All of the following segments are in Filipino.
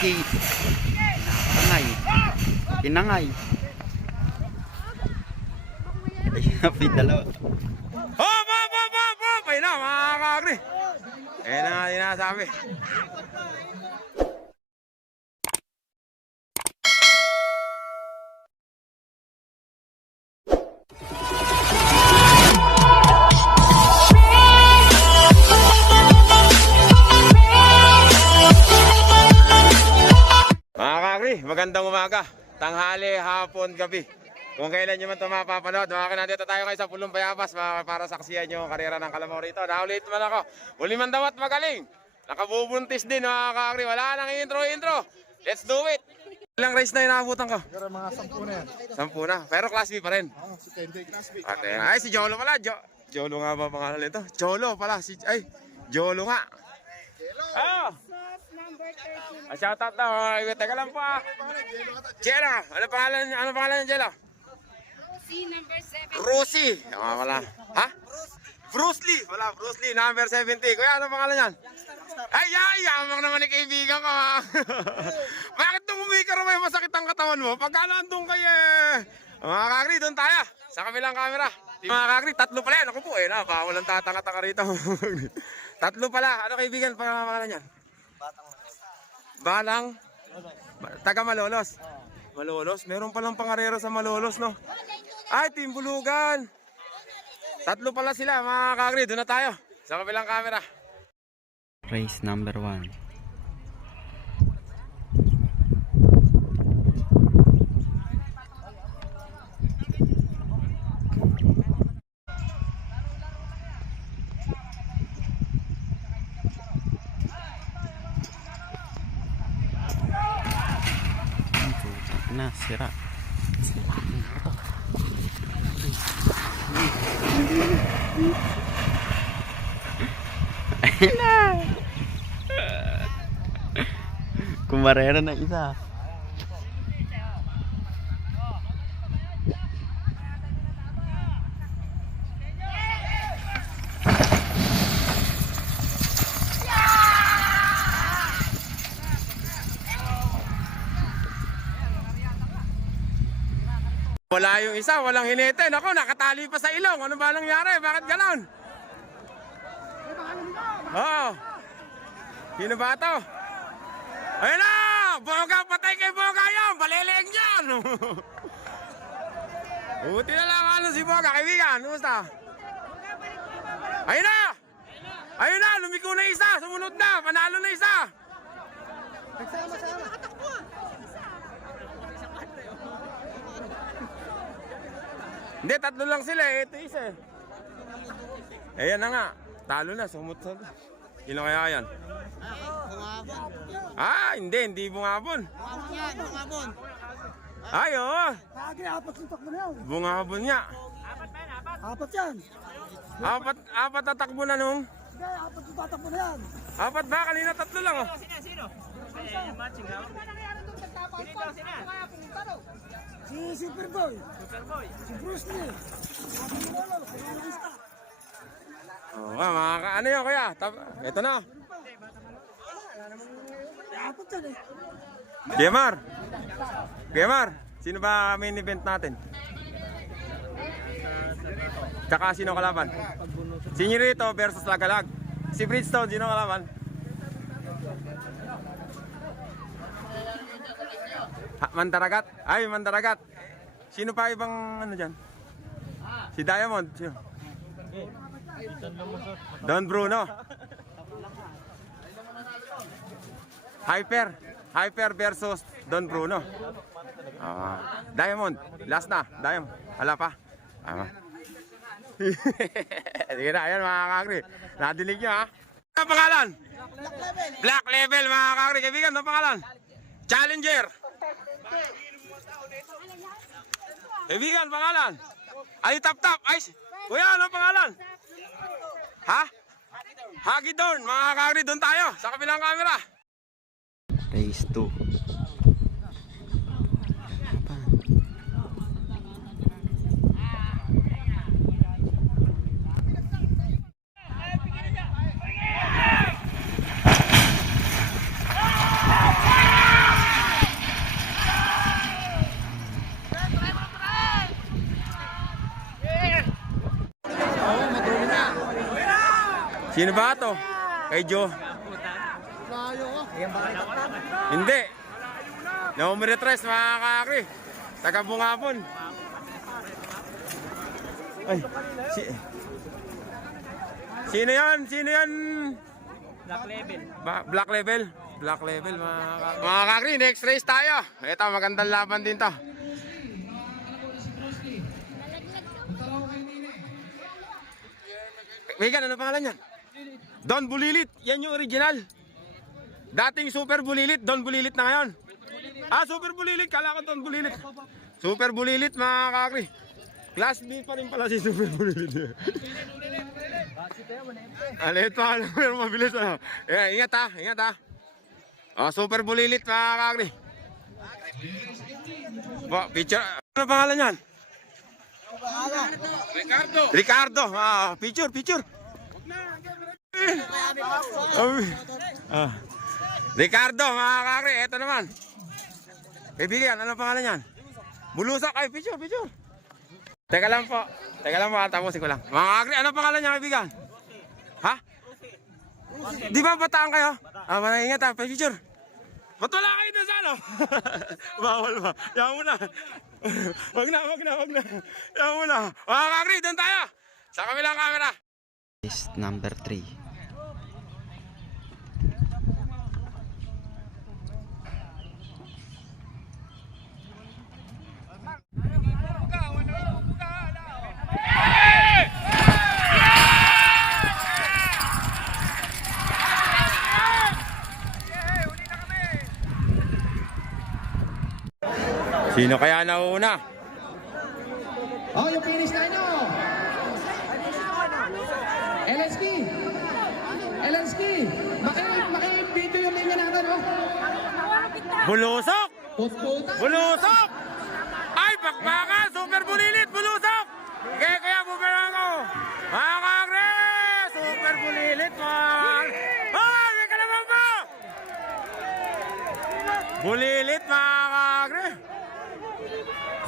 Sige. Tangay. Tinangay. Ay, happy dalawa. Hop! Ayun na mga kakri. Ayun na nga sinasabi. Mga kakri, magandang umaga. Tanghali, hapon, gabi. Kung kailan nyo man ito mapapanood, nandito tayo ngayon sa Pulong Bayabas para saksiyan nyo ang karera ng kalabaw rito. Naulit man ako. Uli man daw at magaling. Nakabubuntis din mga kakri. Wala nang intro. Let's do it. Ilang race na inaabutan ko? Pero mga 10 na yan. 10 na. Pero class B pa rin. Oo, si Tenday Class B. Ay, si Jolo pala. Jolo nga ba pangalan nito? Jolo pala. Jolo nga. Oh! Shoutout daw. Teka lang po. Jella. Ano pangalan niya, Jella? Number 7. Rosie. Wala. Ha? Bruce Lee. Wala, Bruce Lee. Number 70. Kuya, ano pangalan yan? Ay, yaman naman ni kaibigan ko ha. Bakit nung umikar may masakit ang katawan mo? Pagka nandun kayo mga kakri, doon tayo. Sa kabilang camera. Mga kakri, 3 pala yan. Ako po bawal ang tatanga-tanga rito. 3 pala. Ano kaibigan? Pangalan yan? Balang? Taga Malolos. Malolos? Meron palang pangarera sa Malolos, no? Ay, Team Bulugan. 3 pala sila, mga kakri. Doon na tayo. Sa kabilang camera. Race number 1. Sira. Ayun na. Kumarera ng isa. Wala yung isa, walang hinete. Naku, nakatali pa sa ilong. Ano ba nangyari? Bakit ganon? Oo. Sino ba ito? Ayun na! Boga, patay kay Boga yan! Baliling yan! Buti na lang ano si Boga, kaibigan. Kumusta? Ayun na! Ayun na! Lumiko na isa! Sumunod na! Panalo na isa! Hindi, 3 lang sila eh. Ito isa eh. Ayan na nga. Talo na, sumutod. Sino kaya yan? Hindi bungabon. Bungabon. Ay, oo. Kagi, 4 yung takbo na yan. Bungabon nga. 4 yan. 4 na takbo na nung. Hindi, 4 yung tatakbo na yan. 4 ba? Kanina 3 lang oh. Sino? Si Superboy. Si Bruce Lee. Si Lolo. Si Lolista. Oo nga, ano yun kuya? Ito na. 4 yan eh. Gemar, sino ba main event natin? Tsaka sino kalaban? Sinyorito versus Lagalag. Si Bridgestone, sino kalaban? Mandaragat? Ay, Mandaragat. Sino pa ibang ano dyan? Si Diamond. Sino? Don Bruno. Hyper versus Don Bruno. Diamond. Last na. Diamond. Hala pa. Sige na. Ayan mga kakri. Nadinig nyo ha. Ano pangalan? Black Level mga kakri. Kaibigan, ano pangalan? Challenger. Kaibigan, pangalan? Ay, tap. Ay, kuya, ano pangalan? Ha? Hagidorn, mga kakri, doon tayo, sa kabilang camera. Race 2. Oo, matulog na. Sino ba to? Kay Joe. Hindi. Numero 3 mga kakri. Taga Bungabon. Ay, sino yan? Sino yan? Black Level. Black Level? Black Level mga kakri. Next race tayo. Ito, magandang laban din to. Megan, ano pangalan yan? Don Bulilit. Yan yung original. Dating Super Bulilit. Don Bulilit na ngayon. Ah, Super Bulilit. Kala ko Don Bulilit. Super Bulilit mga kakri. Class B pa rin pala si Super Bulilit. Alit pa. Pero mabilis ano. Ingat ha. Ingat ha. Oh, Super Bulilit mga kakri. Picture. Ano pangalan yan? Ricardo. Ah, picture. Ricardo, mga kakri, eto naman. Kaibigan, ano pangalan yan? Bulusak, ay, picture. Teka lang po, tapusin ko lang. Mga kakri, ano pangalan niya, kaibigan? Ha? Di ba bataan kayo? Ah, ingat ha, picture. Ba't wala kayo na sa ano? Bawal ba? Yaman mo na. Wag na. Yaman mo na. Mga kakri, doon tayo. Sa kabilang camera. Race number 3. Sino kaya nauna? Oh, yung finish line nyo. Elensky. Maki-video yung linya natin, oh. Bulusok! Put-putan. Bulusok! Ay, bakbakan! Super Bulilit! Bulusok! Kaya bumerang ko! Mga kakre! Super Bulilit, man! Ay, may kalaman pa! Bulilit, mga kakre!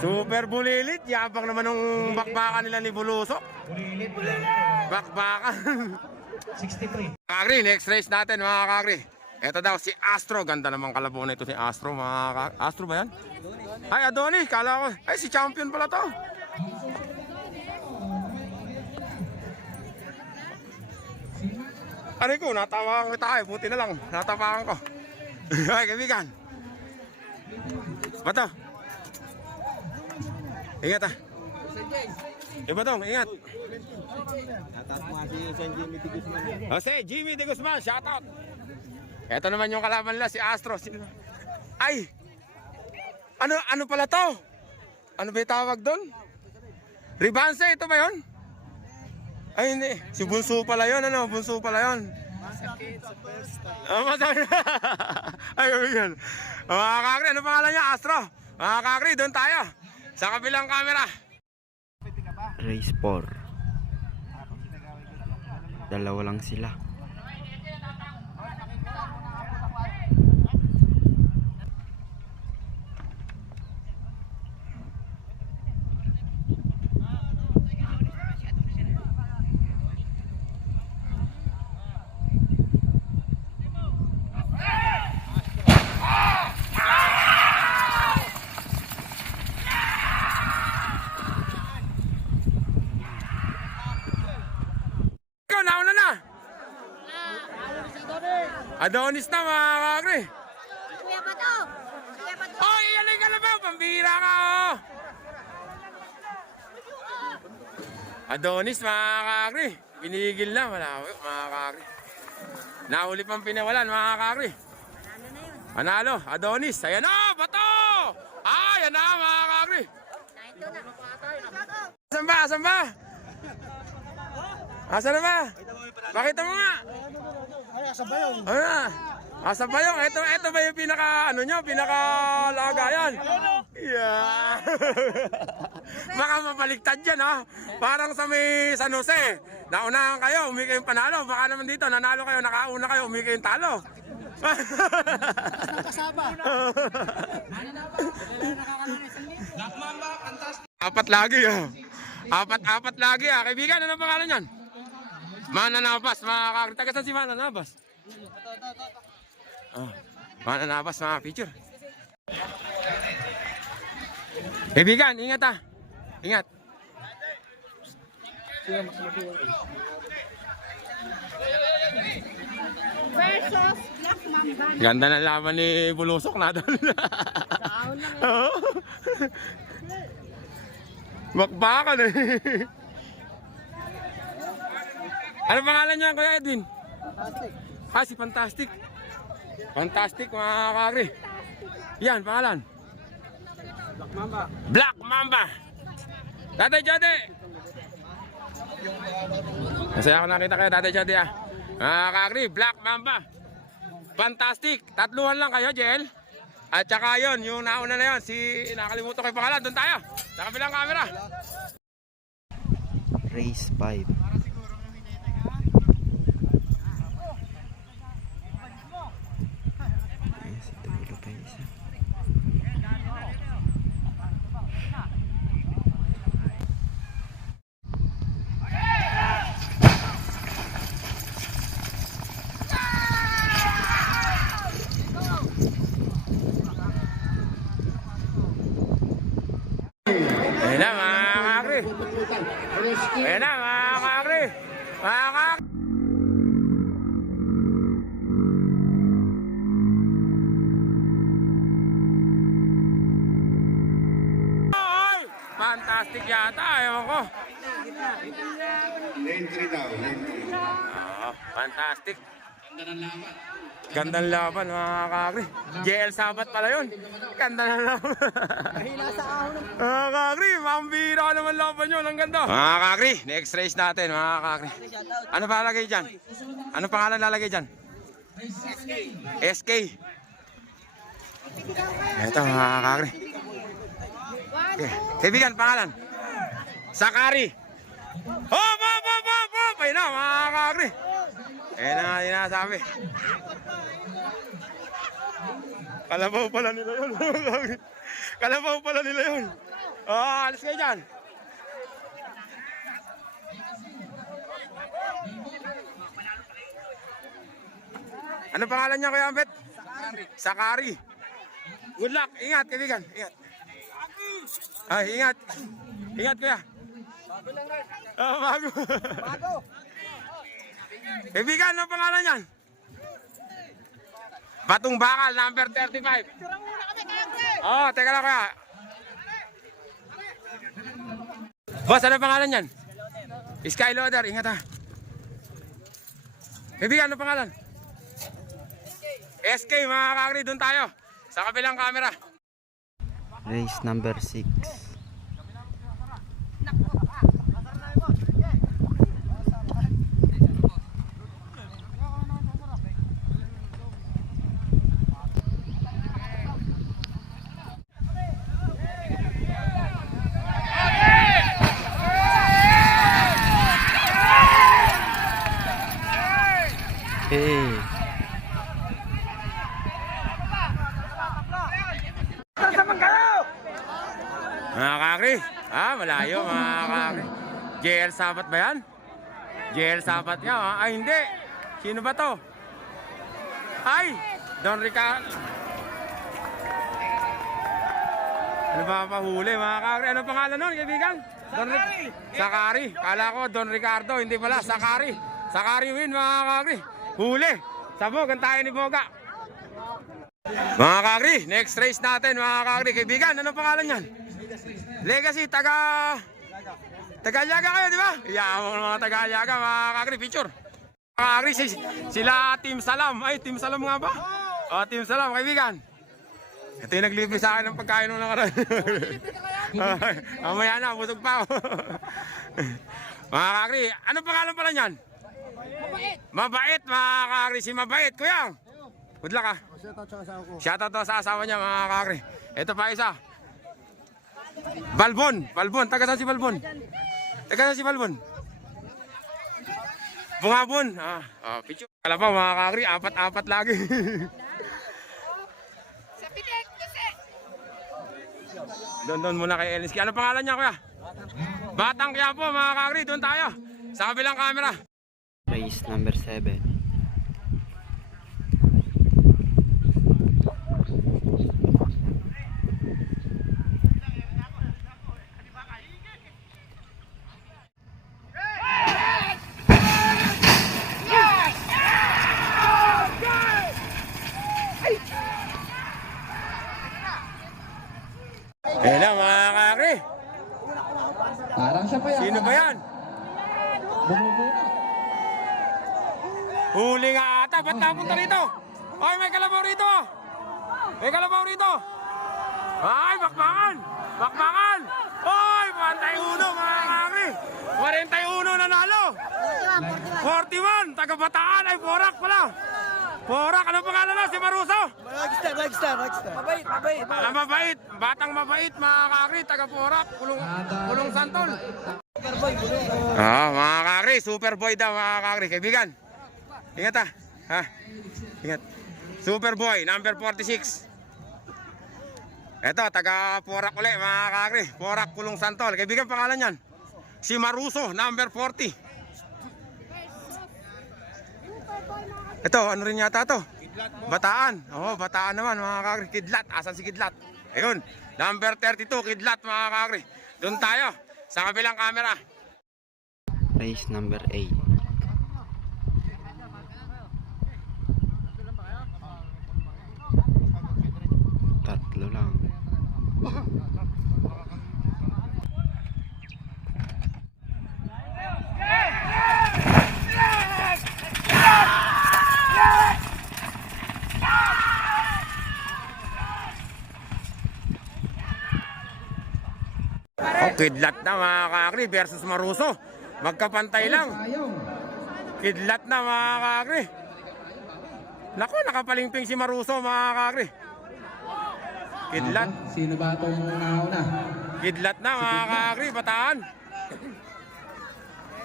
Super Bulilit! Yabang naman ng bakbakan nila ni Bulusok. Bakbakan! 63. Kakri, next race natin, mga kakri. Ito daw si Astro. Ganda naman kalabo na ito si Astro, mga kakri. Astro ba yan? Ay, Adonis, kala ko. Ay, si champion pala to. Aray ko, natawakan kita kayo. Buti na lang, natapakan ko. Ay, kaibigan. Bato. Ingat ah. Batong, ingat. Jose, Jimmy De Guzman, shout out. Ito naman yung kalaban nila, si Astro. Ay! Ano pala to? Ano ba yung tawag doon? Ribanse, ito ba yun? Ay, hindi. Si Bunso pala yun, Bunso pala yun. Masakit. Ay, kamigan. Mga kakri, ano pangalan niya? Astro. Mga kakri, doon tayo. Sa kabilang camera. Race 4. Dalawa lang sila. Nauna na. Adonis na, mga kakri. Kuya Bato! Oh, iyan ang kalabaw. Pambira ka, oh. Adonis, mga kakri. Pinigil na, malawak, mga kakri. Nahuli pang pinawalan, mga kakri. Manalo, Adonis. Ayan na, Bato! Ah, yan na, mga kakri. Asan ba? Asan na ba? Pakita mo nga. Ay, asa ba yun? Ano na? Asa ba yung? Ito ba yung pinaka-lagayan? Yeah. Baka mabaliktad yan, ha? Parang sa may San Jose. Naunahan kayo, umi kayong panalo. Baka naman dito, nanalo kayo, nakauna kayo, umi kayong talo. Apat lagi, ha? Apat-apat lagi kaibigan, ano pangalan yan? Mananabas, mga kakri. Taga saan si Mananabas? Mananabas, mga picture. Kaibigan, ingat Ingat. Versus Black Mamba. Ganda ng laban ni Bulusok na doon. Bakbakan eh. Ano pangalan niya, Kuya Edwin? Fantastic. Si Fantastic. Fantastic, mga kakri. Yan, pangalan. Black Mamba. Tatay Jody. Masaya ako nakita kayo, Tatay Jody Mga kakri, Black Mamba. Fantastic. Tatluhan lang kayo, Jel. At saka yun, yung nauna na yun, nakalimutan ko yung pangalan. Doon tayo, sa kabilang camera. Race 5. Ayan, sa dulo pa yung isa. Ayan na, mga kakri. Ayan na, mga kakri. Mga kakri. Fantastic yata, ewan ko. Lane 3 daw, lane 3. Fantastic. Gandang laban, mga kakri. JL Sabat pala yun. Ganda ng laban. Mga kakri, mambira naman laban yun. Ang ganda. Mga kakri, next race natin, mga kakri. Ano pa lalagay dyan? Ano pangalan lalagay dyan? SK. Ito, mga kakri. Okay. Kaibigan, pangalan? Sakari. Hop! Ayun na, mga kakri. Ayun na nga sinasabi. Kalabaw pala nila yun. Kalabaw pala nila yun. Alis kayo dyan. Ano pangalan niya, Kuya Ambet? Sakari. Good luck. Ingat, kaibigan. Ingat. Ay, ingat. Ingat, Kuya. Bago. Kaibigan, ano pangalan niyan? Batong Bakal, number 35. Teka lang, Kuya. Boss, ano pangalan niyan? Skyloader, ingat Kaibigan, ano pangalan? SK, mga kakri, doon tayo. Sa kabilang camera. Race number 6. Hey. Mga kakri, malayo mga kakri. JL Sabat ba yan? JL Sabat nga, Ay, hindi. Sino ba to? Ay, Don Ricardo. Ano ba pahuli mga kakri? Ano pangalan nun, kaibigan? Sakari. Kala ko Don Ricardo, hindi pala, Sakari. Sakari win mga kakri. Huli. Sabog, ang tayo ni Boga. Mga kakri, next race natin mga kakri. Kaibigan, ano pangalan yan? Legacy, Tagalyaga kayo, di ba? Iyamang mga Tagalyaga, mga kakri, picture. Mga kakri, sila Team Salam. Ay, Team Salam nga ba? Team Salam, kaibigan. Ito yung naglibre sa akin ng pagkain nung nakaraan. Mamaya na, busog pa ako. Mga kakri, ano pangalan pala niyan? Mabait, mga kakri, si Mabait. Kuya, good luck Shoutout sa asawa niya, mga kakri. Ito pa isa. Balbon, taga saan si Balbon? Bungabon. Picture. Kala pa mga kakri, apat-apat lagi. Sa pitek kasi. Doon muna kay Elinsky. Ano pangalan niya, Kuya? Batang Quiapo mga kakri, doon tayo. Sa kabilang camera. Race number 7. Ayan na mga kakri. Parang siya pa yan. Sino ba yan? Bumubuna. Huli nga ata. Ba't napunta rito? Ay, may kalabaw rito. May kalabaw rito. Ay, bakbakan. Bakbakan. Ay, 41 mga kakri. 41 nanalo. 41. Taga Bataan. Ay, Porak pala. Porak. Anong pangalan na? Si Maruso? Rockstar. Mabait. Mabait. Batang mabait mga kakri. Taga Porak. Pulong Santol. Mga kakri. Superboy daw mga kakri. Kaibigan. Ingat ah. Ha? Ingat. Superboy, number 46. Eto, taga Porak ulit mga kakri. Porak Pulong Santol. Kaibigan pangalan yan. Si Maruso, number 40. Ito, ano rin yata to? Bataan. Oo, Bataan naman mga kakri. Kidlat. Asan si Kidlat? Ayun. Number 32, Kidlat mga kakri. Doon tayo. Sa kabilang camera. Race number 8. Tatlo lang. Oh, Kidlat na mga kakri versus Maruso. Magkapantay lang. Kidlat na mga kakri. Naku, nakapalingping si Maruso mga kakri. Kidlat. Sino ba itong nauna? Kidlat na mga kakri, Bataan.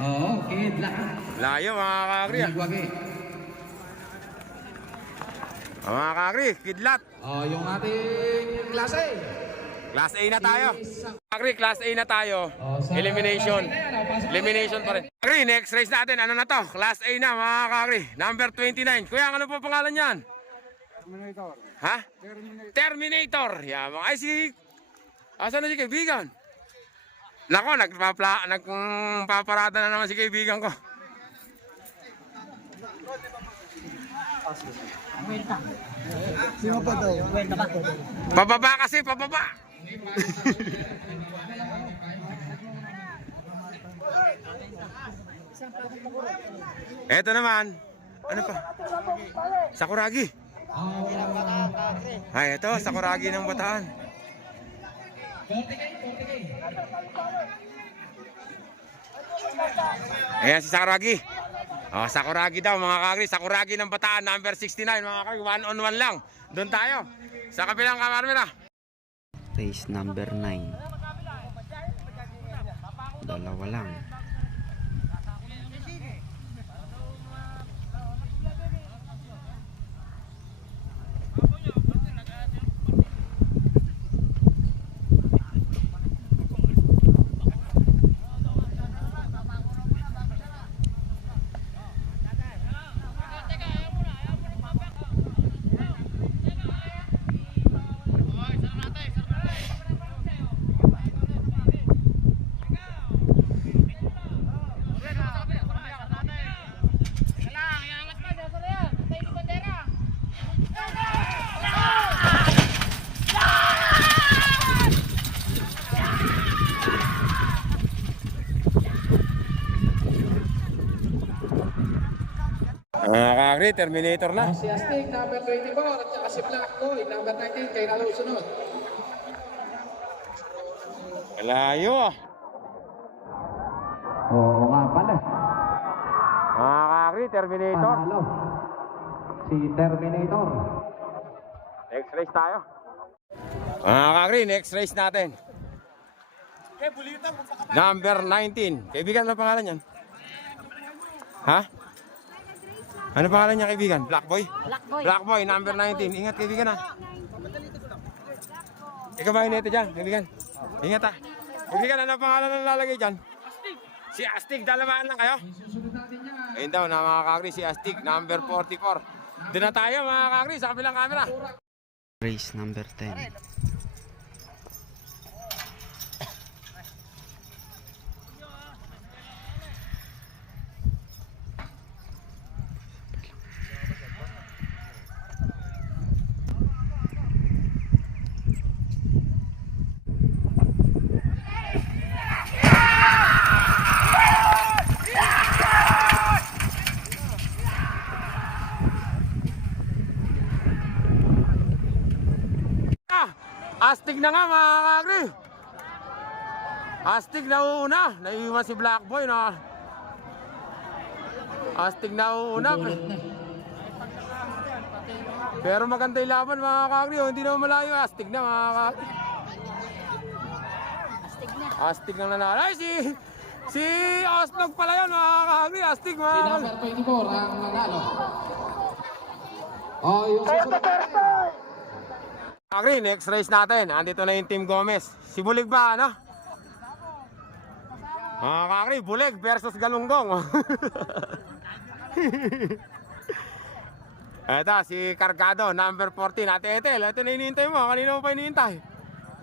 Oo, kidlat. Layo mga kakri. Nagwagi. Mga kakri, Kidlat. Yung ating klase. Class A na tayo. Kakri, Class A na tayo. Elimination. Elimination pa rin. Kakri, next race natin. Ano na to? Class A na mga kakri. Number 29. Kuya, ano po pangalan yan? Terminator. Ha? Terminator. Yamang. Ay, si... Asan na si kaibigan? Nako, nagpaparada na naman si kaibigan ko. Sino pa daw? Pababa kasi, pababa. Eto naman. Ano pa? Sakuragi. Ay, ito, Sakuragi ng Bataan. Ayan si Sakuragi. Oh, Sakuragi daw mga kakri. Sakuragi ng Bataan, number 69 mga kakri. 1-on-1 lang. Doon tayo. Sa kabilang kamera. Race number 9. Dalawa lang. Mga kakri, Terminator na. Si Astig, number 24, at saka si Black Boy, number 19, kay Nalo sunod. Malayo ah. Oo nga pala. Mga kakri, Terminator. Panalo. Si Terminator. Next race tayo. Mga kakri, next race natin. Number 19. Kaibigan, ano pangalan yan? Ha? Ano pangalan niya, kaibigan? Black Boy? Black Boy, number 19. Ingat, kaibigan ha. Ikaw ba inete dyan, kaibigan? Ingat ha. Kaibigan, ano pangalan na lalagay dyan? Si Astig, dalamaan lang kayo. Ayun daw na mga kakri, si Astig, number 44. Doon na tayo mga kakri, sa kabilang camera. Race number 10. Astig na nga mga kakri. Astig na una. Naiiwan si Black Boy na. Astig na una. Pero maganda yung laban mga kakri. Hindi naman malayo. Astig na mga kakri. Astig na nanalo. Ay si Osnog pala yun mga kakri. Astig mga Si kakri. number 24 ang nanalo. Oh, yung susunod natin. Kakri, next race natin. Andito na yung Team Gomez. Si Bulig ba ano? Mga kakri, Bulig versus Galunggong. Ito, si Cargado, number 14. Ate Ethel, ito na hinihintay mo. Kanina mo pa hinihintay.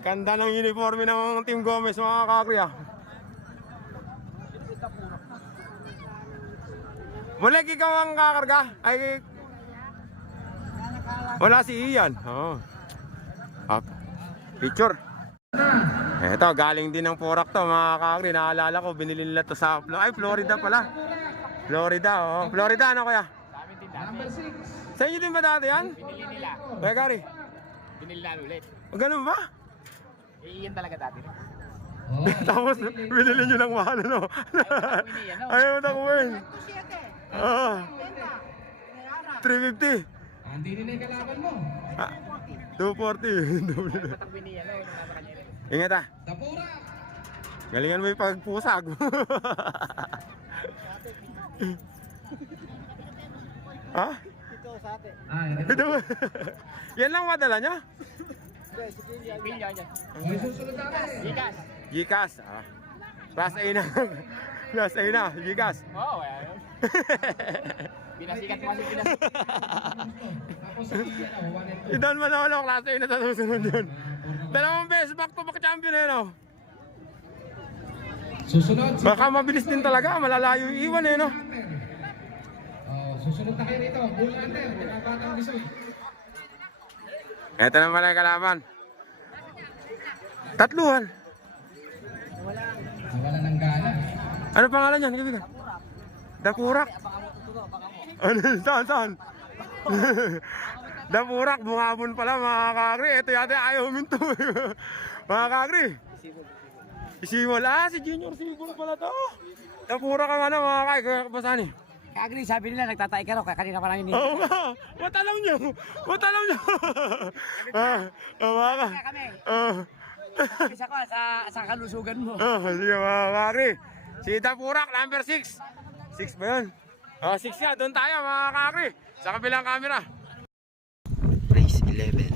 Ganda ng uniforme ng Team Gomez, mga kakri. Bulig, ikaw ang kakarga? Ay, wala si Ian. Oh. Up. Picture. Eto, galing din ng Porac to, mga kakri. Naalala ko, binili nila to sa Florida pala. Florida, oh. Florida, ano kaya? Number 6. Sa inyo din ba dati yan? Binili nila. Kaya kari? Binili namin ulit. Ganun ba? Iyan talaga dati. Oh, Tapos, binili nyo ng mahal, ano? Ayaw mo takuin. Ah. 350. Hindi nila yung kalaban mo. Ah, 240. Ingat ah. Dapura. Galingan mo yung pagpusag. Ha? Ito. Yan lang madala niya? Bilya niya. May susunod natin. Gigas. Gikas. Ah. Class A na. Class A na. Gikas. Oo, binasikat mo kasi binasikat. Tapos sa kanya na, 1 and 2. Idon Manolo, Class A na sa susunod yun. Dalawang beses back to back champion eh no? Susunod. Baka mabilis din talaga. Malalayo yung iwan eh no? Oh, susunod na kayo rito. Bull Hunter. Batang Bisoy. Ito naman ang kalaban. Tatluhan. Wala ng gana. Ano pangalan niyan? Kaibigan? Dapurak. Ano? Saan? Dapurak, bungabon pala mga kakri. Ito yata ayaw minto. Mga kakri. Isibol. Ah, si Junior Sibol pala to. Dapurak ang ano mga kakri. Kaya kapasan eh. Kagri, sabi nila nagtatay ka raw, kaya kanina pa namin nila. Oo nga. Matalaw niyo. Matalaw niyo. Mga ka. Kami, Ah. isa ko sa kalusugan mo. Sige mga kakri. Si Dapurak, number 6. 6 ba yun? 6 nga, doon tayo mga kakri. Sa kabilang camera. Race 11.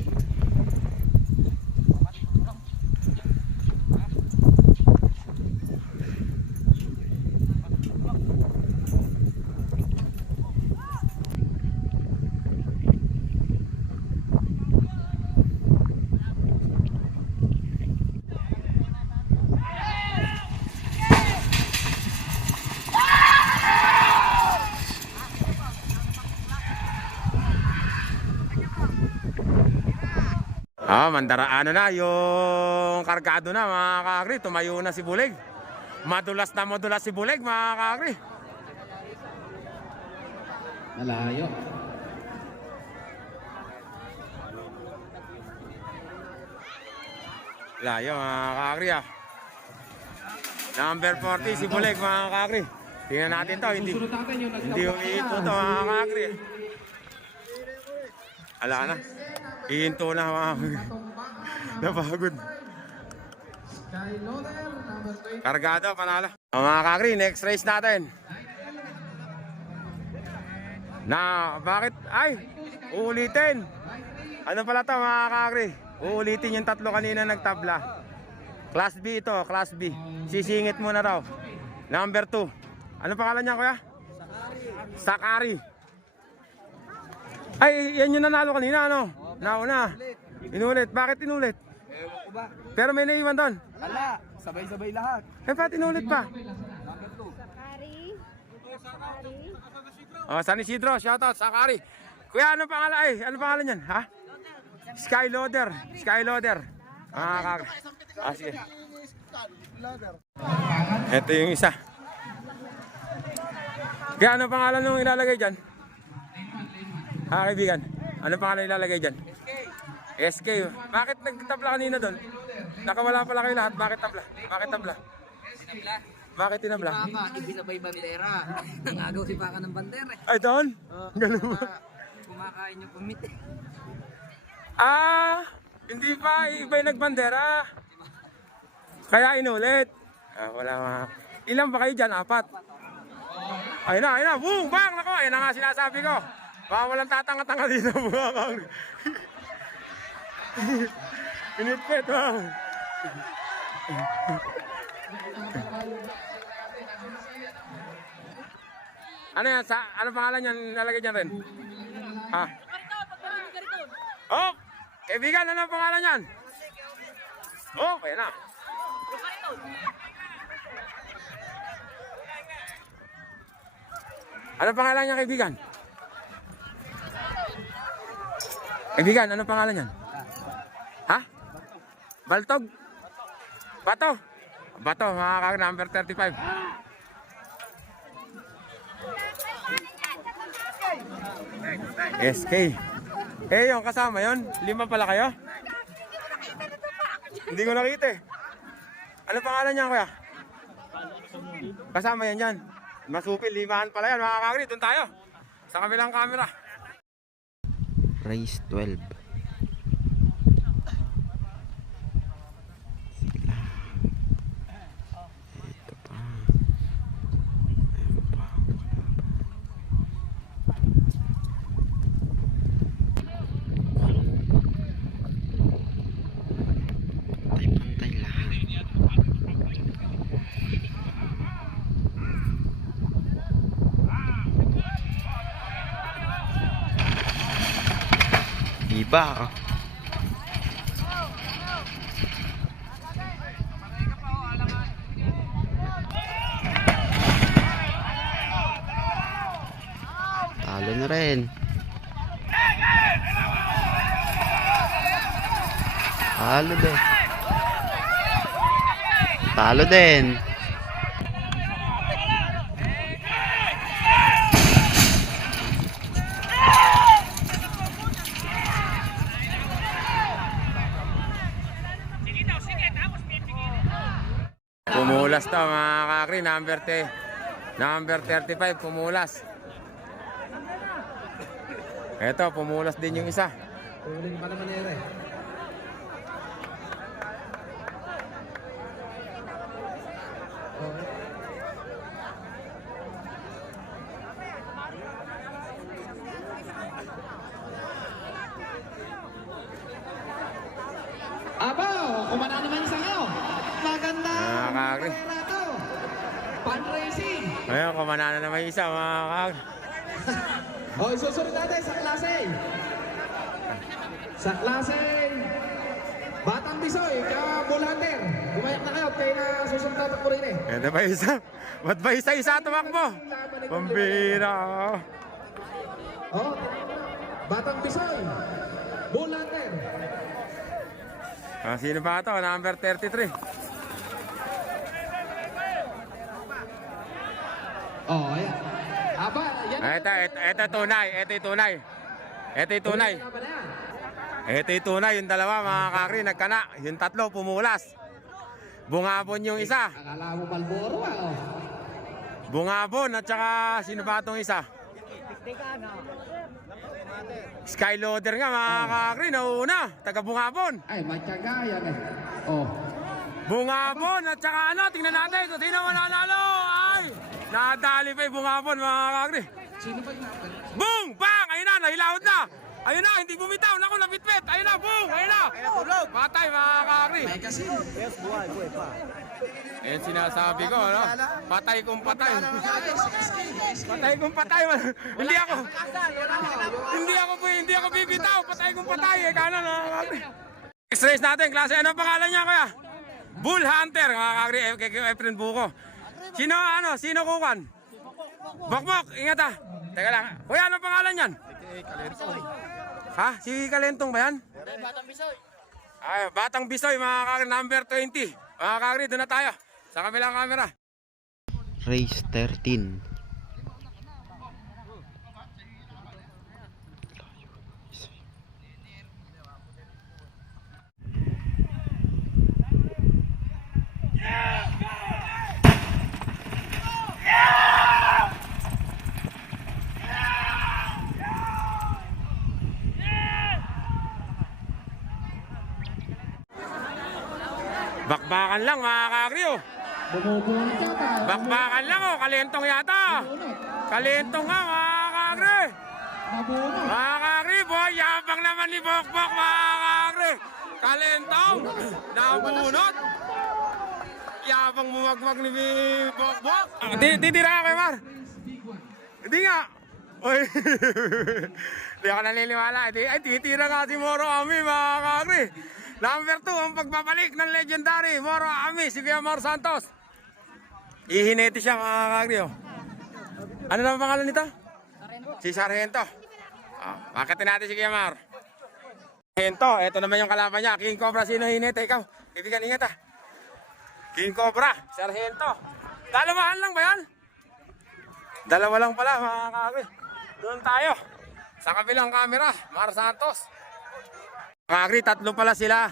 Mandaraano na yung kargado na mga kakri. Tumayo na si Bulig. Madulas si Bulig mga kakri. Malayo. Layo mga kakri ah. Number 40 si Bulig mga kakri. Tingnan natin to. Hindi Susunod natin yung umiito to mga kakri. Ala na. Ihinto na mga kakri. Napagod. Kargado, panalo. Mga kakri, next race natin. Na, bakit? Ay, uulitin. Ano pala to mga kakri? Uulitin yung tatlo kanina nagtabla. Class B ito, Class B. Sisingit mo na raw. Number 2. Ano pangalan niya, kuya? Sakari. Ay, yan yung nanalo kanina, ano? Nauna. Inulit. Bakit inulit? Ewan ko ba? Pero may naiwan doon. Ala, sabay-sabay lahat. Eh, ba't inulit pa? Oh, San Isidro, shoutout, Sakari. Kuya, ano pangalan? Ay, ano pangalan yan? Ha? Skyloader. Skyloader. Sige. Ito yung isa. Kaya ano pangalan nung ilalagay dyan? Kaibigan. Ano pangalan ilalagay dyan? SK. Bakit nagtabla kanina doon? Nakawala pala kayo lahat. Bakit tabla? Bakit tabla? Bakit tinabla? Ibinabay bandera. Nangagaw si Paka ng bandera. Ay, doon? Ganun ba? Kumakain yung pumiti. Hindi pa. Iba yung nagbandera. Kaya inulit. Wala mga. Ilan ba kayo dyan? 4. Ayun na. Boom! Bang! Nako, ayun na nga sinasabi ko. Baka walang tatanga-tanga dito. Pinitpit, bang. Ano yan? Ano pangalan yan? Nalagay dyan rin? Ha? Oh! Kaibigan, ano ang pangalan yan? Oh, kaya na. Ano pangalan niya, kaibigan? Kaibigan, ano pangalan niyan? Ha? Baltog? Bato? Bato, mga number 35. SK. Yung kasama yon. 5 pala kayo? Hindi ko nakita eh. Ano pangalan niya, kuya? Kasama yan yan. Masupil, 5 pala yan, mga kagri. Doon tayo. Sa kabilang camera. Race 12. Ito pa. Ayun pa. Pantay-pantay lahat. Iba ako. Talo na rin. Talo din. Talo din. Pumulas to, mga kakri. Number 35, pumulas. Eto, pumulas din yung isa. Tuling pa naman nere. Aba, kumana naman sa iyo. Maganda. Mga kakri. Pan-racing. Ayun, kumana na naman yung isa, mga kakri. O, isusunod natin sa klase. Sa klase, Batang Bisoy, ka-Bulander. Gumayak na kayo, kayo na susunod dapat ko rin eh. Ito ba isa? Ba't ba isa-isa tumakbo? Pambira. O, Batang Bisoy, Bulander. Sino pa ito? Number 33. Oh, ayan. Aba, yan. Ito tunay. Ito yung tunay. Ito yung tunay. Ito yung tunay. Yung dalawa, mga kakri, nagkana. Yung tatlo, pumulas. Bungabon yung isa. Akala mo Malboro oh. Bungabon at saka sino ba itong isa? Skyloader nga, mga kakri, nauna. Taga Bungabon. Ay, matyaga yan eh. Oh. Bungabon at saka ano, tingnan natin kung sino mananalo. Ay, nadali pa yung Bungabon, mga kakri. Sino ba yung Boom! Bang! Ayun na, nahilahod na. Ayun na, hindi bumitaw. Naku, napitpit. Ayun na, boom! Ayun na. Patay, mga kakri. May kasi. Yes, buhay pa. Ayan sinasabi ko, ano? Patay kung patay. Patay kung patay. Hindi ako bibitaw. Patay kung patay. Kanan, next race natin, klase. Ano pangalan niya, kuya? Bull Hunter, mga kakri, kay Efren Buko. Sino kukan? Bokbok, ingat ah. Teka lang. Kuya, ano pangalan niyan? Ha? Si Kalentong ba yan? Batang Bisoy. Ay, Batang Bisoy, mga kakri, number 20. Mga kakri, doon na tayo. Sa kabilang camera. Race 13. Bakbakan lang, mga kakri, oh. Bumubunot yata. Bakbakan lang, oh. Kalentong yata. Kalentong nga, mga kakri. Nabunot. Mga kakri, boy, yabang naman ni Bokbok, mga kakri. Kalentong, nabunot. Yabang bumagwag ni Bokbok. Titira ka kay Mar. Hindi nga. Uy. Hindi ako naniniwala. Ay, titira nga si Moro Ami, mga kakri. Number 2, ang pagbabalik ng legendary Moro Ami, si Kuya Mar Santos. Ihinete siya, mga kakri, oh. Ano naman pangalan nito? Si Sargento. Makatin natin si Kuya Mar. Sargento, eto naman yung kalaban niya. King Cobra, sino hinete? Ikaw, kaibigan, ingat ah. King Cobra, Sargento. Dalawahan lang ba yan? Dalawa lang pala, mga kakri. Doon tayo. Sa kabilang camera, Mar Santos. Mga kakri, tatlo pala sila.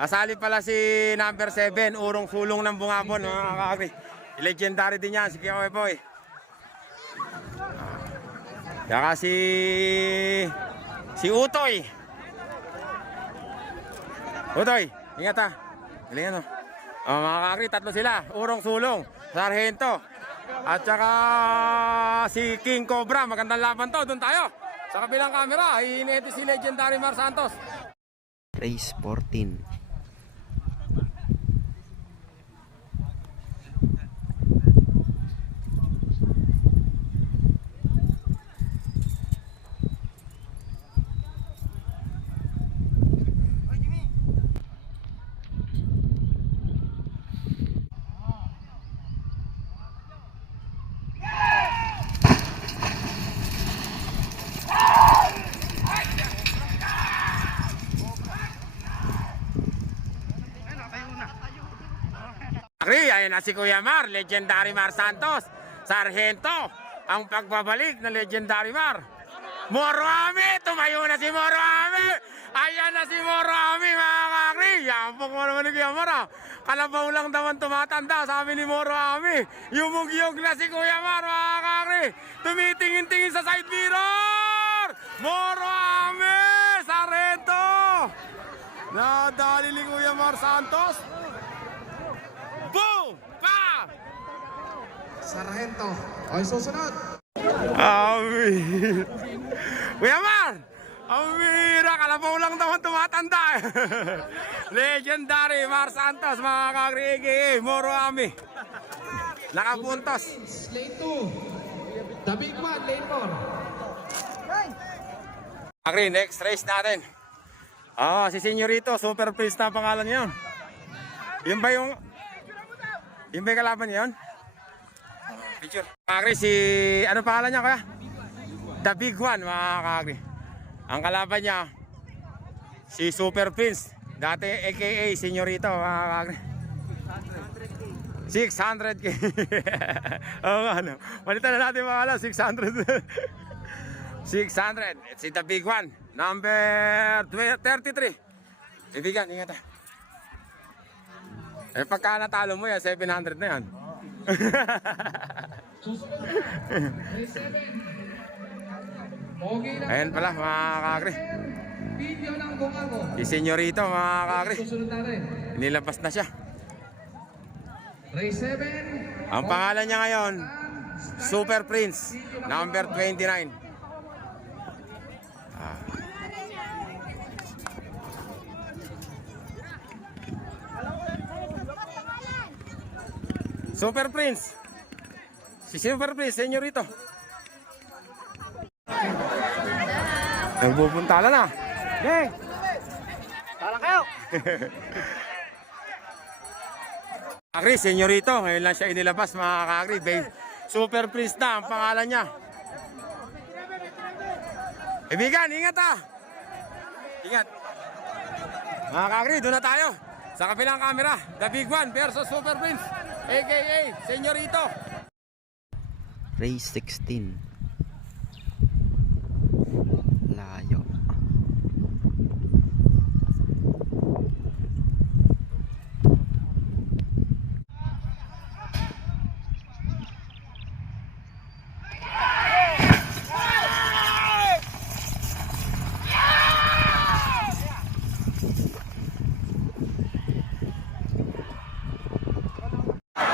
Kasali pala si number 7, Urong Sulong ng Bungabon, mga kakri. Legendary din yan, si Kuya Boy. Saka si Utoy. Utoy, ingat ha. Galingan o. Mga kakri, tatlo sila. Urong Sulong, Sargento, at saka si King Cobra. Magandang laban to, doon tayo. Sa kabilang camera, hihinete si legendary Mar Santos. Race 14. Ayan na si Kuya Mar, legendary Mar Santos. Sargento, ang pagbabalik ng legendary Mar. Moro Ami, tumayo na si Moro Ami. Ayan na si Moro Ami, mga kakri. Yampok mo naman ni Kuya Mar, ah. Kalabaw lang naman tumatanda, sabi ni Moro Ami. Yumug-yug na si Kuya Mar, mga kakri. Tumitingin-tingin sa side mirror. Moro Ami, Sargento. Nadali ni Kuya Mar Santos. Boom! Bam! Sargento. Okay, susunod. Ami. Kuya Mar! Ang bira, kalabaw lang naman tumatanda. Legendary Mar Santos, mga kakri, Moro Ami. Nakapuntos. Lane 2. The big one, lane 4. Kakri, next race natin. Si Senyorito, Super Prince na pangalan niya. Yun ba yung kalaban niya yun? Picture. Kakri, ano pangalan niya kaya? The big one, mga kakri. Ang kalaban niya, si Super Prince, dati aka Senyorito, mga kakri. 600k. Oo nga, ano. Palitan na natin mga alam, 600. 600. It's the big one. Number 33. Ibigan, ingat ah. Pagka natalo mo yan, 700 na yan. Ayan pala, mga kakri. Video ng Bungago. Si Senyorito, mga kakri. Susunod natin. Nilabas na siya. Race 7. Ang pangalan niya ngayon, Super Prince, number 29. Super Prince. Si Super Prince, senyorito. Nagpupuntala na. Okay. Talang kayo. Agri, senyorito. Ngayon lang siya inilabas, mga ka-agri. Super Prince na ang pangalan niya. Ibigan, ingat ah. Ingat. Mga ka-agri, doon na tayo. Sa kabilang camera, The Big One versus Super Prince, a.k.a. Senyorito. Race 16. Layo.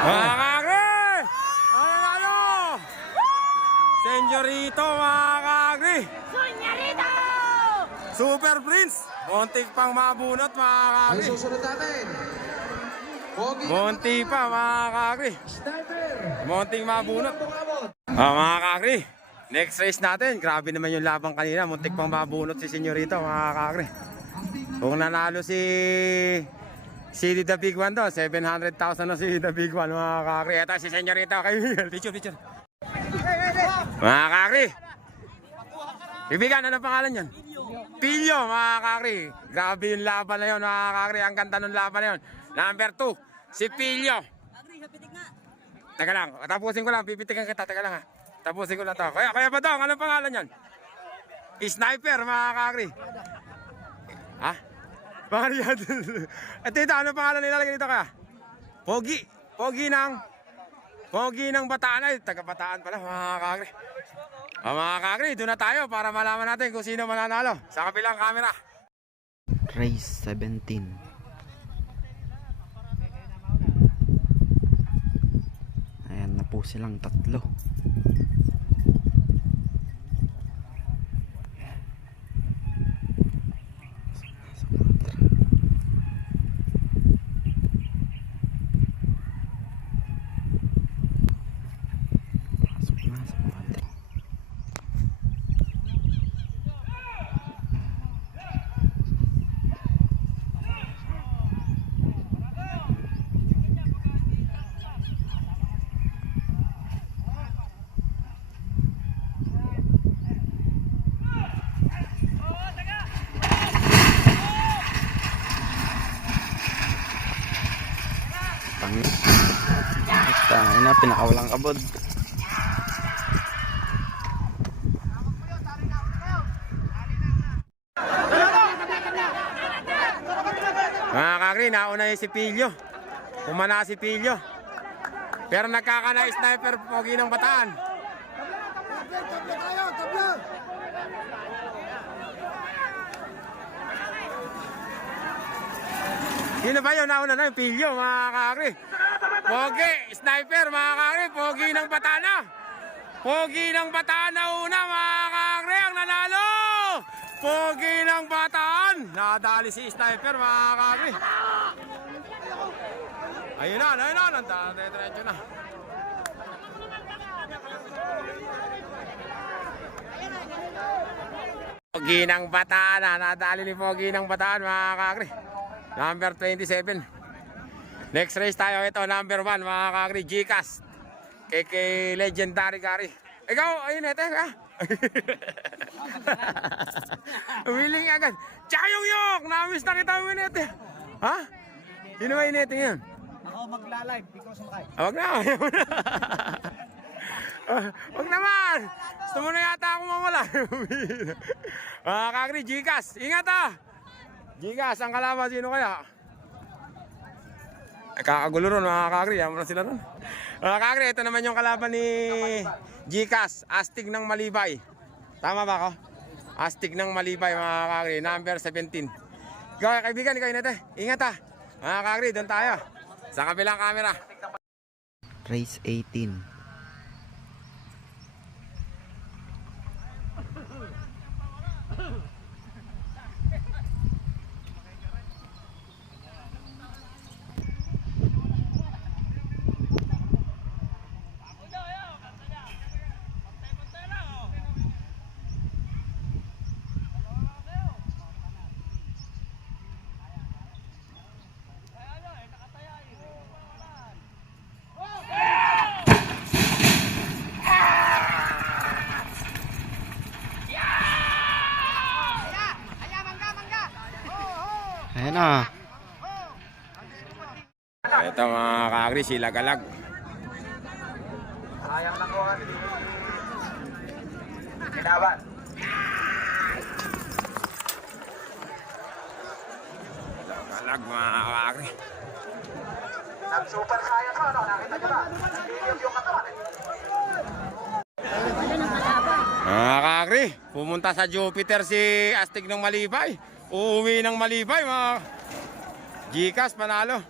Mga ka-agri! Ano? Senyorito, mga ka-agri! Senyorito! Super Prince! Muntik pang mabunot, mga Ay ka-agri. susunod natin. Pogi Munti pa, mga ka-agri. Sniper. Munting mabunot. Bungamot. Mga ka-agri, next race natin. Grabe naman yung labang kanina. Muntik pang mabunot si Senyorito, mga ka-agri. Kung nanalo si The Big One to, 700,000 na si The Big One, mga ka-agri. Ito si Senyorito, kay Miguel. Picture. Mga ka-agri. Ibigan, ano pangalan yan? Pilyo, mga ka-agri. Grabe yung laban na yun, mga ka-agri. Ang ganda ng laban na yun. Number 2, si Pilyo. Teka lang, tapusin ko lang, pipitikan kita, teka lang ha. Tapusin ko lang to. Kaya ba daw, anong pangalan yan? Sniper, mga ka-agri. Ha? Pangalan yan. At ito, anong pangalan nilalagay dito kaya? Pogi ng Bataan. Ay, taga-Bataan pala, mga ka-agri. Mga ka-agri, doon na tayo para malaman natin kung sino mananalo. Sa kabilang camera. Race 17. Ayan na po silang tatlo. Pasok na sa kuadra. Pangit. Basta, yun na, pinakawalang kabod. Mga ka-agri, nauna yung si Pilyo. Pumana si Pilyo. Pero nagkakana-sniper pogi ng Bataan. Tabla tayo, tabla. Sino ba yun? Nauna na yung Pilyo, mga ka-agri. Pogi, sniper, mga ka-agri. Pogi ng Bataan na. Pogi ng Bataan na una, mga ka-agri. Ang nanalo! Pogi ng Bataan. Nadali si sniper, mga ka-agri. Ayun na. Diretso na. Pogi ng Bataan na. Nadali ni Pogi ng Bataan, mga ka-agri. Number 27. Next race tayo. Ito, number 1, mga ka-agri. Gcash. KK Legendary Gary. Ikaw, ayun ito. Ha? Willing agad. Tsaka yung yok. Namiss na kita minute. Ha? Sino ba inete ngayon? Ako magla-live, because makay. Wag na. Wag naman. Gusto mo na yata ako mawala. Mga ka-agri, Gcash. Ingat ah. Gcash, ang kalaban. Sino kaya? Kakagulo ron, mga ka-agri. Yaman na sila ron. Mga ka-agri, ito naman yung kalaban ni Gcash. Astig ng Malibay. Tama ba ako? Astig ng Malibay, mga ka-agri. Number 17. Kaibigan, ikaw inete. Ingat ah. Mga ka-agri, doon tayo. Sa kabilang camera. Race 18. Ayan na. Ito mga kakri, sila galag. Galag mga kakri. Mga kakri, pumunta sa Jupiter si Astig ng Malibay. Uuwi ng Malibay mga Gcash panalo.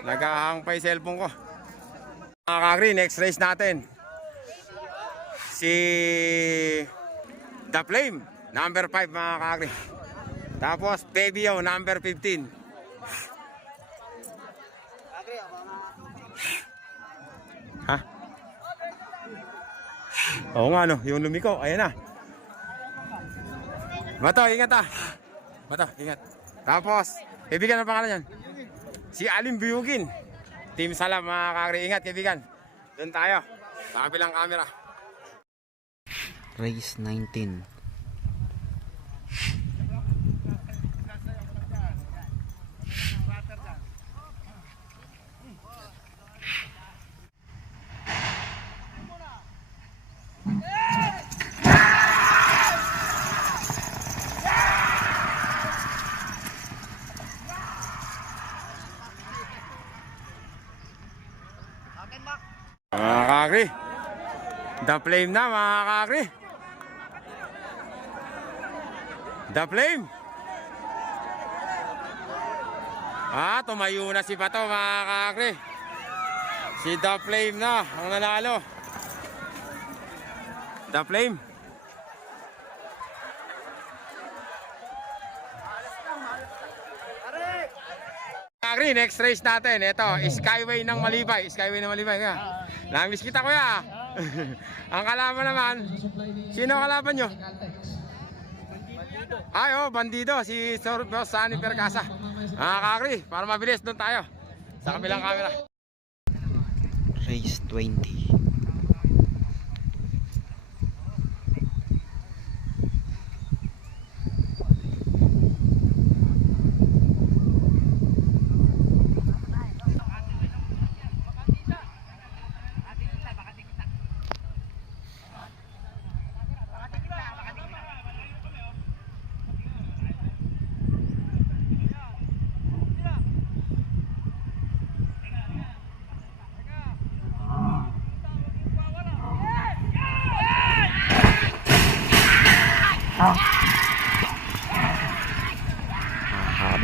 Nagahang pa yung cellphone ko. Mga kakri, next race natin. Si The Flame, number 5 mga kakri. Tapos Pebio, number 15. Ha? Oo nga no, yung lumiko, ayan na. Bato, ingat ah. Bato, ingat. Tapos, kaibigan ang pangalan yan. Si Alim Biyugin. Team Salam mga kakri, ingat kaibigan. Doon tayo, sa kabilang camera. Race 19. Mga kakri, The Flame na mga kakri. The Flame. Tumayo na si Bato mga kakri. Si The Flame na ang nanalo. The Flame. Kakri, next race natin. Ito, Skyway ng Malibay. Skyway ng Malibay ka. Namiss kita kuya. Ang kalaban naman. Sino kalaban nyo? Ay, bandido. Si Sir Boss Sunny Percasa. Kakri, para mabilis doon tayo. Sa kabilang camera. Race 20.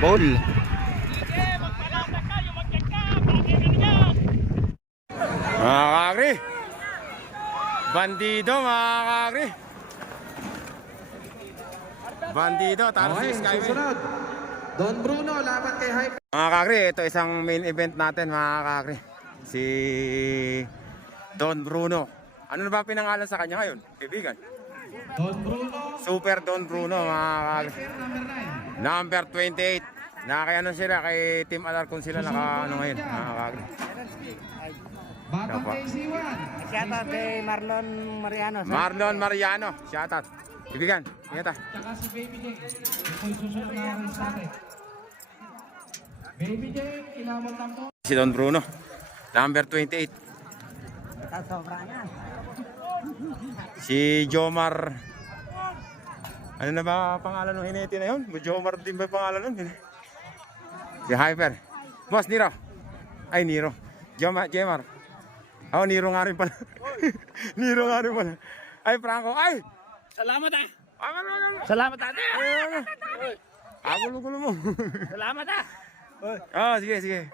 Habol. Mga kakri, bandido mga kakri. Bandido, talo si Skyway. Susunod. Don Bruno, laban kay Hype. Mga kakri, ito isang main event natin mga kakri. Si Don Bruno. Ano na ba pinangalan sa kanya ngayon? Kaibigan? Don Bruno, Super Don Bruno mga kakri. number 9. Number 28. Nakakayanon sila kay Team Alarcon sila naka ngayon mga kakri. Batang Opo. KC1. Shoutout kay Marlon Mariano. Marlon Mariano, shoutout. Kaibigan, ingat ah. Tsaka si Baby Jane. Ito yung susunod na race natin. Baby Jane, ilawan lang po. Si Don Bruno, number 28. Sobra yan. Si Jomar. Ano na ba pangalan ng hinete na yun? Jomar din ba pangalan nun? Si Hyper. Boss, Niro. Ay, Niro. Jomar. Oh, Niro nga rin pala. Niro nga rin pala. Ay, Franco. Ay! Salamat ah. Salamat ate. Gulo mo. Salamat ah. Sige.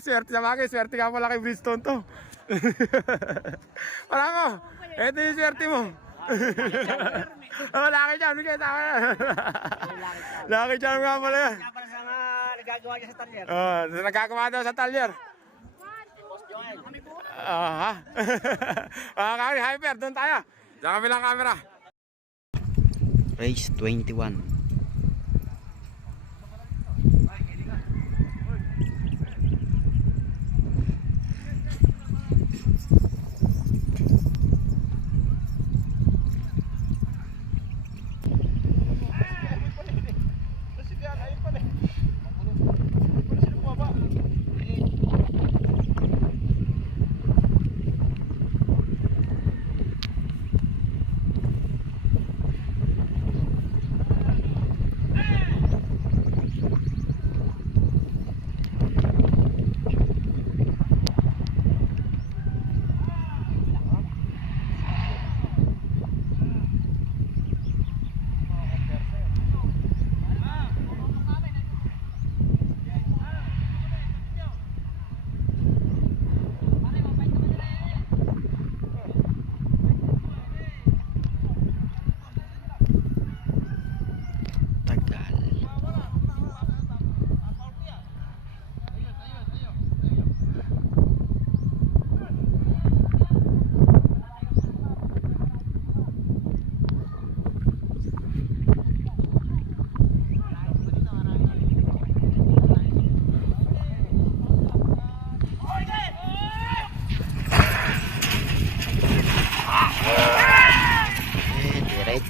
Swerte sa bagay. Swerte ka pala kay Bridgestone to. Franco, ito yung swerte mo. Laki dyan. Bigay sa akin. Laki dyan nga pala yan. Para sa nagagawa niya sa talyer. Nagkagawa daw sa talyer. Mga kakri, Hyper, doon tayo. Sa kabilang camera. Race 21.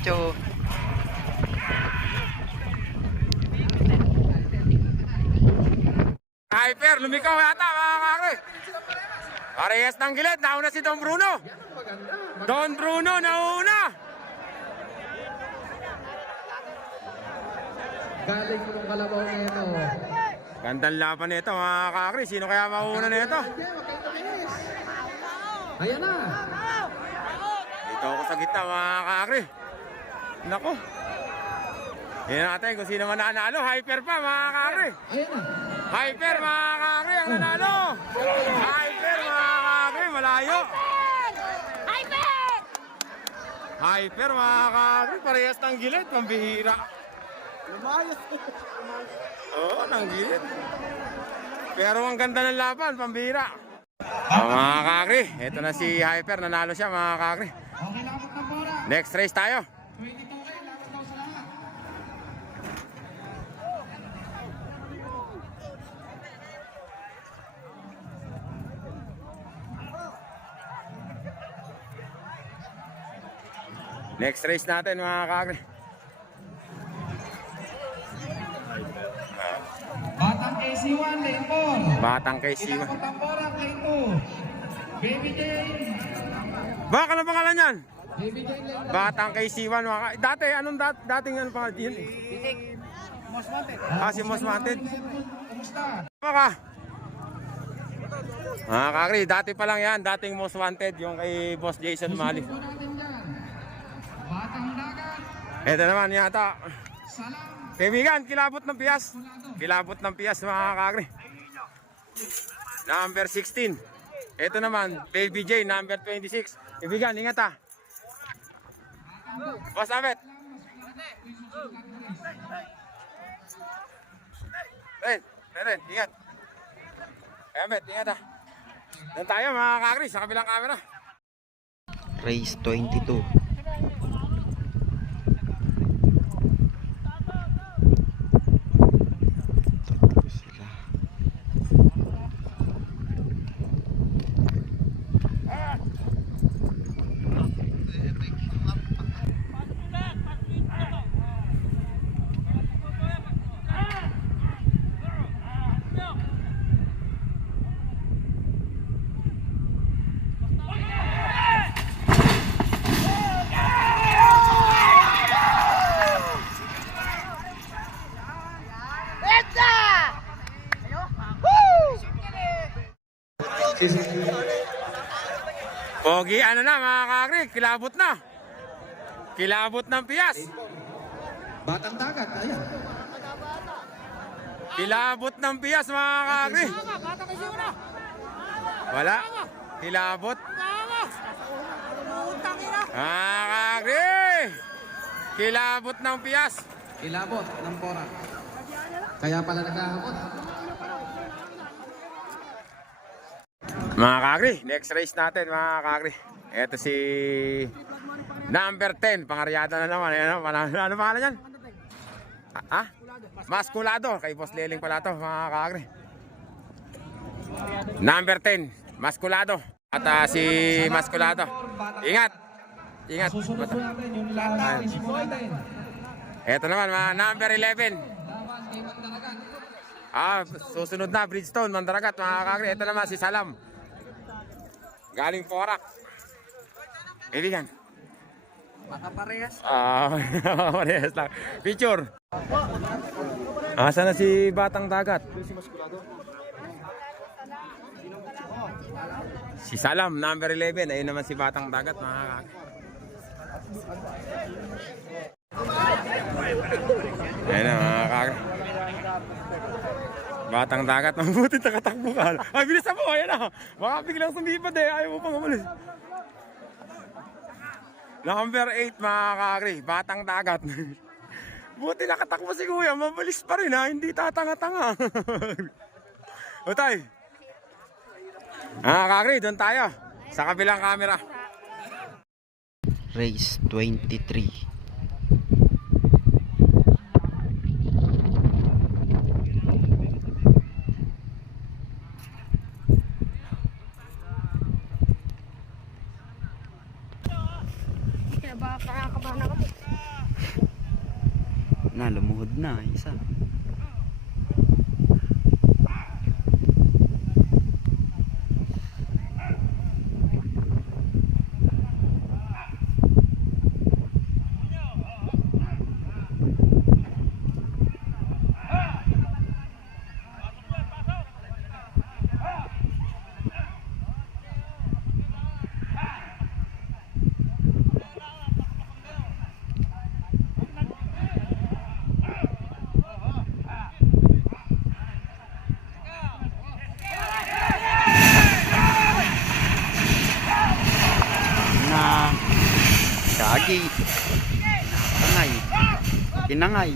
Diretso. Hyper, lumikaw yata mga kakri. Parehas ng gilid, nauna si Don Bruno. Don Bruno nauna. Galing ng kalabaw na ito. Gandang laban nito mga kakri. Sino kaya mauna nito? Ayan na. Dito ako sa gitna mga kakri. Nako. Tingnan natin kung sino mananalo. Hyper pa mga kakri. Ayan na. Hyper mga kakri ang nanalo. Hyper mga kakri, malayo. Hyper mga kakri, parehas ng gilid, pambihira. Lumayos. Oo, ng gilid. Pero ang ganda ng laban, pambihira. Mga kakri, ito na si Hyper, nanalo siya mga kakri. Okay, labot ng bola. Next race tayo. 22K, labot daw sa lahat. Next race natin mga kakri. Batang KC1, lane 4. Batang kay Sima. Ilabot ang bola, lane 2. Baby Jane. Baka na pangalan yan? Baby Jane, lane 3. Batang kay Siwan. Dati, anong dating ano pangalan yun? Si Most Wanted. Kumusta? Baka. Mga kakri, dati pa lang yan. Dating Most Wanted, yung kay Boss Jason Mali. Susunod natin dyan. Batang dagat. Ito naman yata. Salam. Kaibigan, kilabot ng piyas. Kilabot ng piyas mga kakri. Number 16. Ito naman, Baby J, number 26. Kaibigan, ingat ha. Boss Abet. Ren, ingat. Abet, ingat ha. Doon tayo mga kakri, sa kabilang camera. Race 22. Tatlo sila. Pogi, ano na mga kakri, kilabot na. Kilabot ng piyas. Batang dagat, ayan. Kilabot ng piyas mga kakri. Wala. Kilabot. Mga kakri. Kilabot ng piyas. Ilabot ng pora. Kaya pala naghahabot. Mga kakri, next race natin mga kakri. Ito si number 10, pangaryada na naman. Ano pangalan yan? Ah? Maskulado, kay Boss Leling pala to mga kakri. Number 10, Maskulado. At si Maskulado. Ingat! Ingat! Susunod po natin yung laban ni Simulatin. Ito naman mga number 11. Laban kay Mandaragat. Susunod na Bridgestone, Mandaragat mga kakri. Ito naman si Salam. Galing Porak. Kaibigan. Makaparehas. Parehas lang. Picture. Asa na si Batang Dagat? Si Salam, number 11. Ayun naman si Batang Dagat, mga kakak. Ayun na, mga kakak. Batang Dagat, mabuti nakatakbo ka. Ay, bilisan mo, ayan na. Baka biglang sumipad eh. Ayaw mo pang umalis. Number 8 mga kakri, Batang Dagat. Buti nakatakbo si Kuya, mabilis pa rin ha, hindi tatanga-tanga. Utay. Mga kakri, doon tayo. Sa kabilang camera. Race 23. Nakakabahan ako. Na, lumuhod na. Isa. Na. Kagi. Kinangay. Kinangay.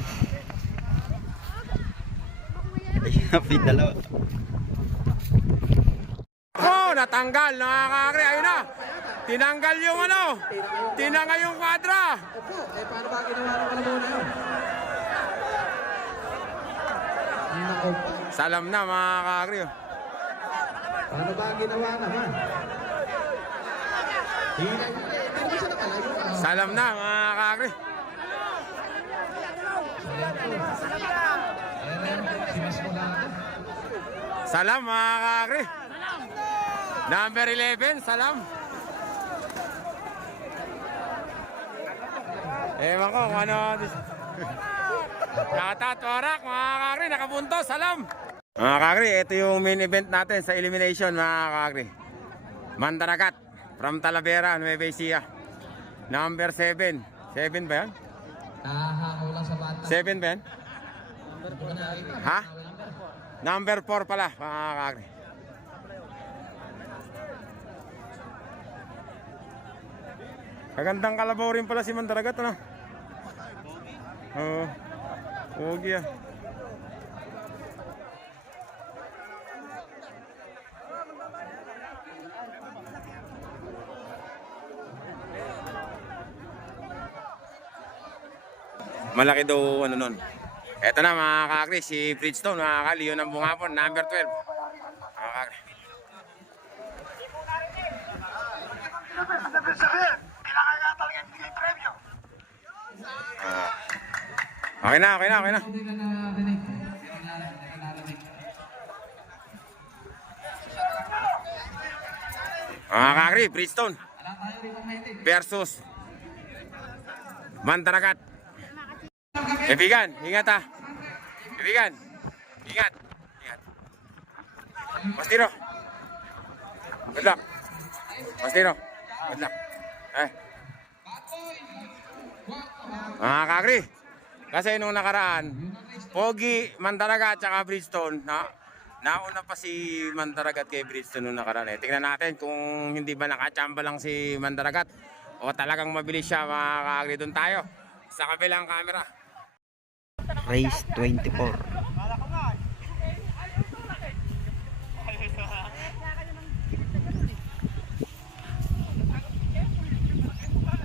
Ayun na, dalawa. Oh, natanggal, nakakakri. Ayun na. Tinanggal yung ano. Tinanggal yung kwadra. Opo, paano ba ginawa ng kalabaw na yun? Nako po. Salam na mga kakakri. Paano ba ginawa naman? Hindi ba siya nakalayo? Salam na mga kakakri. Salam mga kakakri. Number 11, salam. Ewan ko kung ano. Yata torak mga kakakri, nakapunto, salam. Mga kakakri, ito yung main event natin sa elimination mga kakakri. Mandaragat from Talavera, Nueva Ecija. Number 7. 7 ba yan? Nahahaw lang sa bata. 7 ba yan? Ha? Number 4 pala, mga kakakri. Kagandang kalabaw rin pala si Mandaragat, ano? Oo. Pogi ah. Malaki daw ano nun. Eto na mga kakakri, si Bridgestone, mga kakali, yun ang bungapon, number 12. Mga kakakri. Okay na, okay na, okay na. Mga kakakri, Bridgestone versus Mandaragat. Kaibigan, ingat ha. Kaibigan, ingat. Ingat. Mastino. Good luck. Mastino. Good luck. Mga kakri, kasi nung nakaraan, Pogi, Mandaragat, at Bridgestone, nauna pa si Mandaragat kay Bridgestone nung nakaraan. Tingnan natin kung hindi ba nakachamba lang si Mandaragat o talagang mabilis siya, mga kakri. Doon tayo sa kabilang camera. Race 24.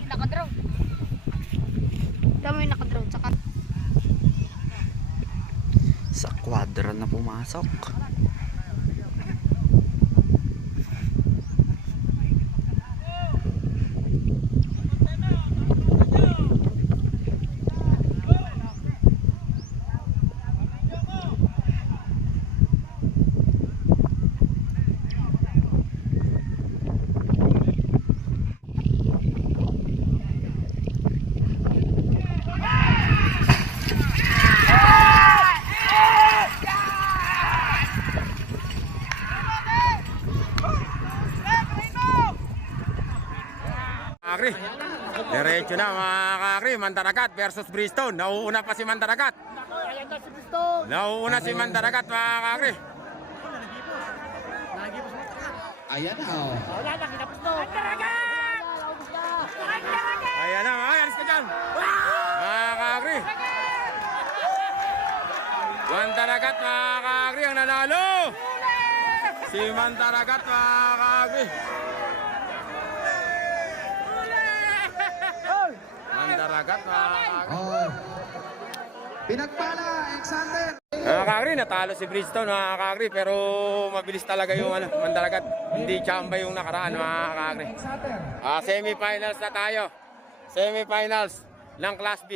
Nakadraw. Dami nakadraw. Tsaka Sa kwadra na pumasok. Kakri, diretso na mga kakri, Mandaragat versus Bridgestone. Nauuna pa si Mandaragat. Nauuna si Mandaragat, mga kakri. Ayan na oh. Ayan na, ayan ka dyan. Mga kakri. Mandaragat, mga kakri, ang nanalo. Si Mandaragat, mga kakri. Mandaragat, mga kakri. Oh. Pinagpala, Alexander. Mga kakri, natalo si Bridgestone, mga kakri, pero mabilis talaga yung Mandaragat. Hindi chamba yung nakaraan, mga kakri. Semi-finals na tayo. Semifinals ng Class B.